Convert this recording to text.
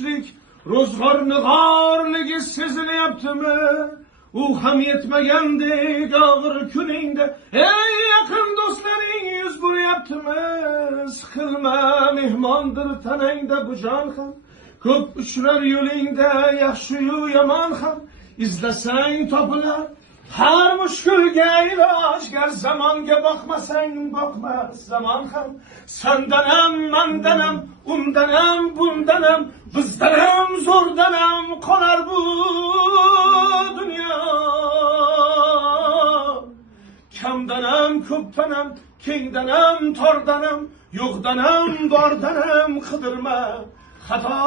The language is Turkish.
yoshlik ro'zg'orni g'orligi sezilyaptimi? U ham yetmagandek og'ir kuningda ey yaqin do'stlaring yuz bo'lyaptimi? Siqilma, mehmondir tanangda bu jon ham, ko'p uchrar yo'lingda yaxshi-yu yomon ham, izlasang topilar har mushkulga iloj. Gar zamonga boqmasang boqmas zamon ham, sandanam mandanam undanam bundanam bizdanam zo'rdanam qolar bu dunyo. Kamdanam ko'pdanam kengdanam tordanam yo'qdanam bordanam qidirma xato